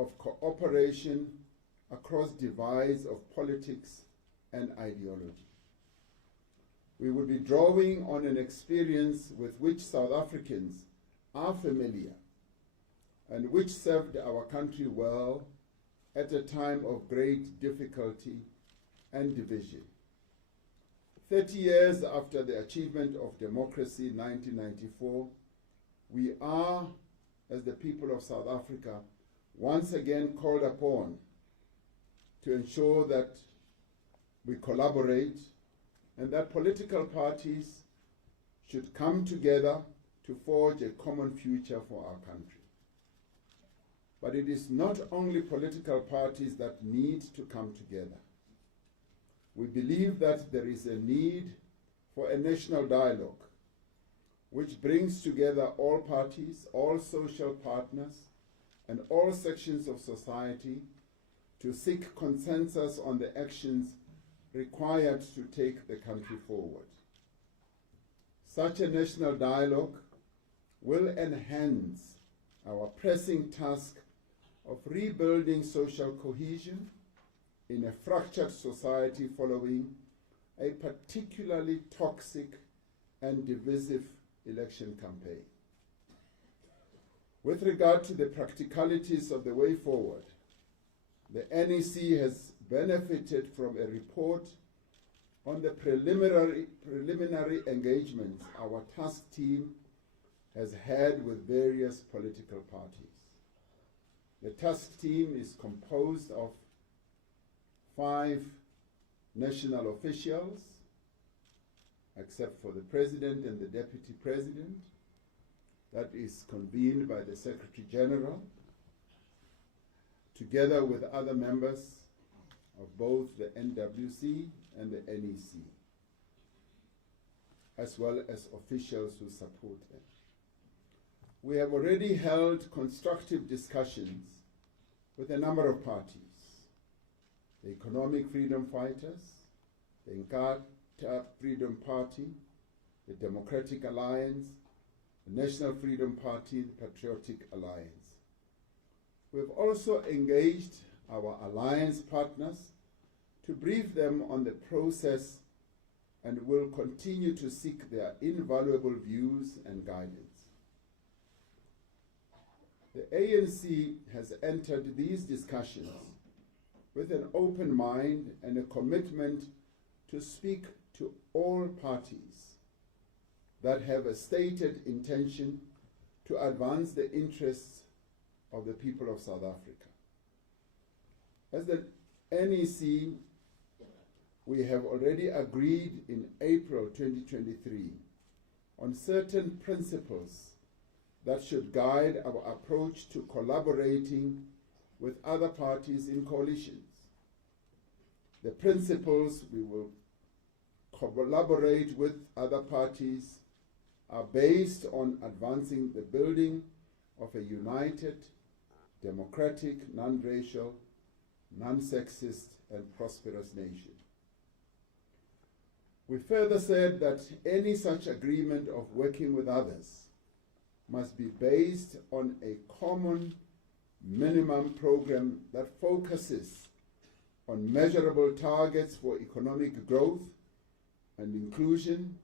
of cooperation across divides of politics and ideology. We will be drawing on an experience with which South Africans are familiar and which served our country well at a time of great difficulty and division. 30 years after the achievement of democracy in 1994, we are, as the people of South Africa, once again called upon to ensure that we collaborate and that political parties should come together to forge a common future for our country. But it is not only political parties that need to come together. We believe that there is a need for a national dialogue which brings together all parties, all social partners, and all sections of society to seek consensus on the actions required to take the country forward. Such a national dialogue will enhance our pressing task of rebuilding social cohesion in a fractured society following a particularly toxic and divisive election campaign. With regard to the practicalities of the way forward, the NEC has benefited from a report on the preliminary engagements our task team has had with various political parties. The task team is composed of 5 national officials, except for the President and the Deputy President, that is convened by the Secretary General, together with other members of both the NWC and the NEC, as well as officials who support them. We have already held constructive discussions with a number of parties: the Economic Freedom Fighters, the Inkatha Freedom Party, the Democratic Alliance, the National Freedom Party, the Patriotic Alliance. We have also engaged our alliance partners to brief them on the process and will continue to seek their invaluable views and guidance. The ANC has entered these discussions with an open mind and a commitment to speak to all parties that have a stated intention to advance the interests of the people of South Africa. As the NEC, we have already agreed in April 2023 on certain principles that should guide our approach to collaborating with other parties in coalitions. The principles we will collaborate with other parties are based on advancing the building of a united, democratic, non-racial, non-sexist, and prosperous nation. We further said that any such agreement of working with others must be based on a common minimum program that focuses on measurable targets for economic growth and inclusion,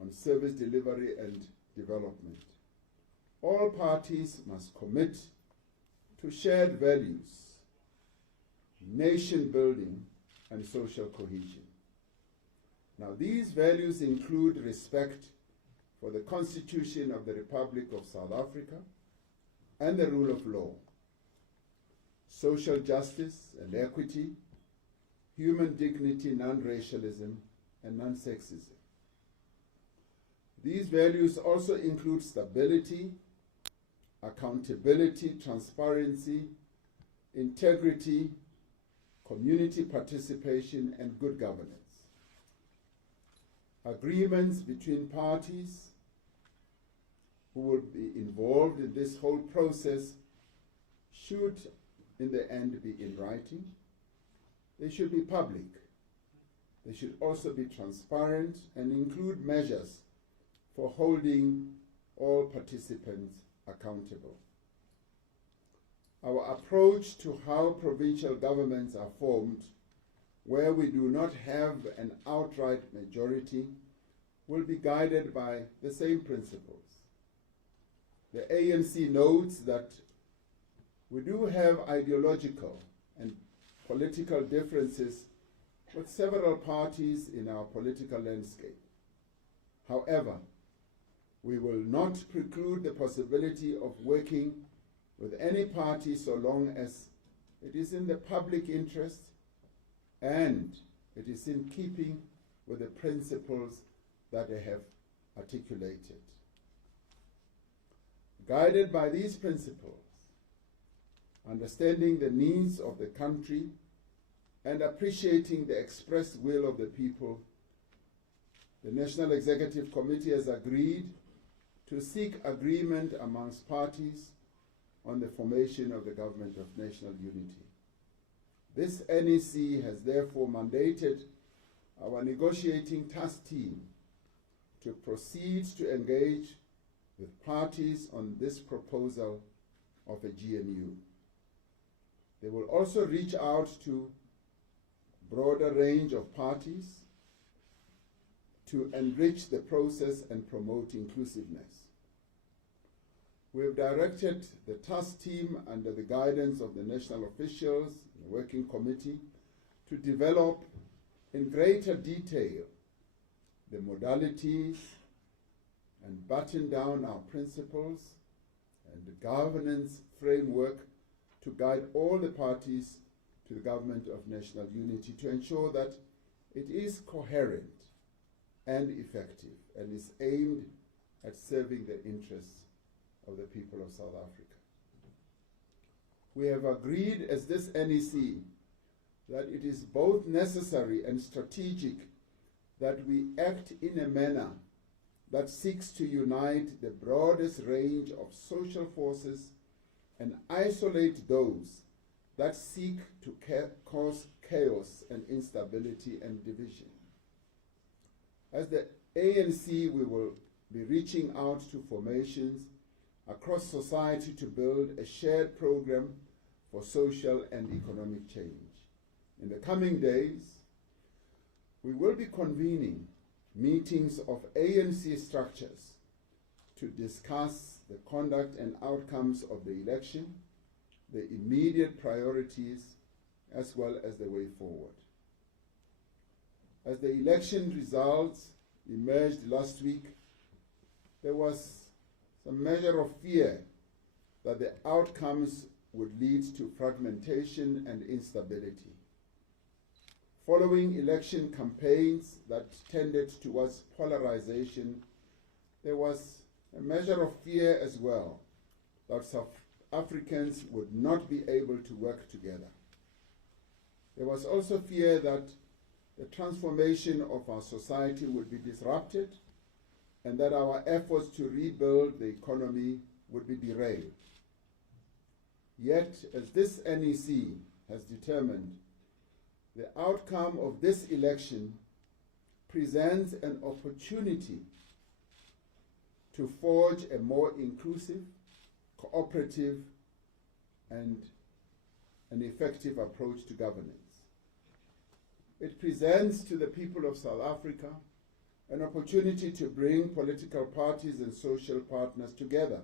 on service delivery and development. All parties must commit to shared values, nation building, and social cohesion. Now, these values include respect for the Constitution of the Republic of South Africa and the rule of law, social justice and equity, human dignity, non-racialism, and non-sexism. These values also include stability, accountability, transparency, integrity, community participation, and good governance. Agreements between parties who will be involved in this whole process should, in the end, be in writing. They should be public. They should also be transparent and include measures for holding all participants accountable. Our approach to how provincial governments are formed, where we do not have an outright majority, will be guided by the same principles. The ANC notes that we do have ideological and political differences with several parties in our political landscape. However, we will not preclude the possibility of working with any party so long as it is in the public interest and it is in keeping with the principles that I have articulated. Guided by these principles, understanding the needs of the country and appreciating the expressed will of the people, the National Executive Committee has agreed to seek agreement amongst parties on the formation of the Government of National Unity. This NEC has therefore mandated our negotiating task team to proceed to engage with parties on this proposal of a GNU. They will also reach out to a broader range of parties to enrich the process and promote inclusiveness. We have directed the task team under the guidance of the national officials, the working committee, to develop in greater detail the modalities and button down our principles and the governance framework to guide all the parties to the Government of National Unity to ensure that it is coherent and effective and is aimed at serving the interests of the people of South Africa. We have agreed as this NEC that it is both necessary and strategic that we act in a manner that seeks to unite the broadest range of social forces and isolate those that seek to cause chaos and instability and division. As the ANC, we will be reaching out to formations across society to build a shared program for social and economic change. In the coming days, we will be convening meetings of ANC structures to discuss the conduct and outcomes of the election, the immediate priorities, as well as the way forward. As the election results emerged last week, there was some measure of fear that the outcomes would lead to fragmentation and instability. Following election campaigns that tended towards polarization, there was a measure of fear as well that South Africans would not be able to work together. There was also fear that the transformation of our society would be disrupted and that our efforts to rebuild the economy would be derailed. Yet, as this NEC has determined, the outcome of this election presents an opportunity to forge a more inclusive, cooperative, and an effective approach to governance. It presents to the people of South Africa an opportunity to bring political parties and social partners together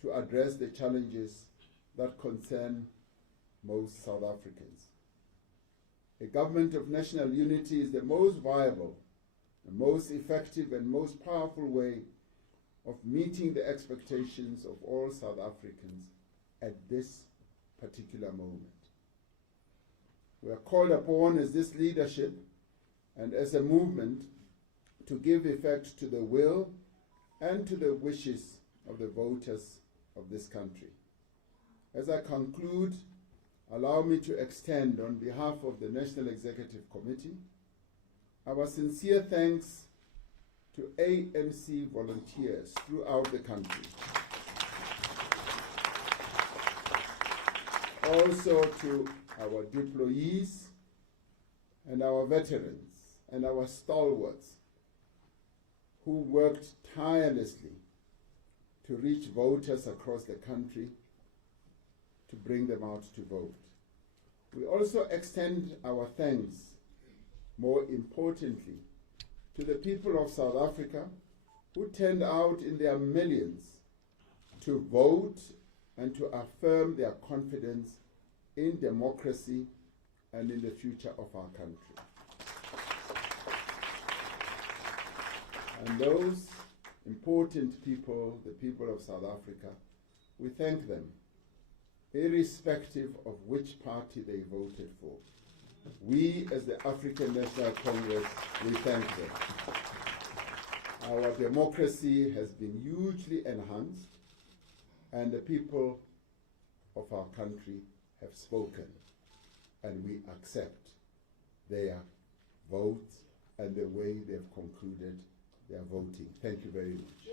to address the challenges that concern most South Africans. A government of national unity is the most viable, the most effective and most powerful way of meeting the expectations of all South Africans at this particular moment. We are called upon as this leadership and as a movement to give effect to the will and to the wishes of the voters of this country. As I conclude, allow me to extend on behalf of the National Executive Committee our sincere thanks to ANC volunteers throughout the country. Also to our deployees and our veterans and our stalwarts who worked tirelessly to reach voters across the country, to bring them out to vote. We also extend our thanks, more importantly, to the people of South Africa who turned out in their millions to vote and to affirm their confidence in democracy and in the future of our country. And those important people, the people of South Africa, we thank them, irrespective of which party they voted for. We, as the African National Congress, we thank them. Our democracy has been hugely enhanced, and the people of our country have spoken, and we accept their votes and the way they've concluded their voting. Thank you very much.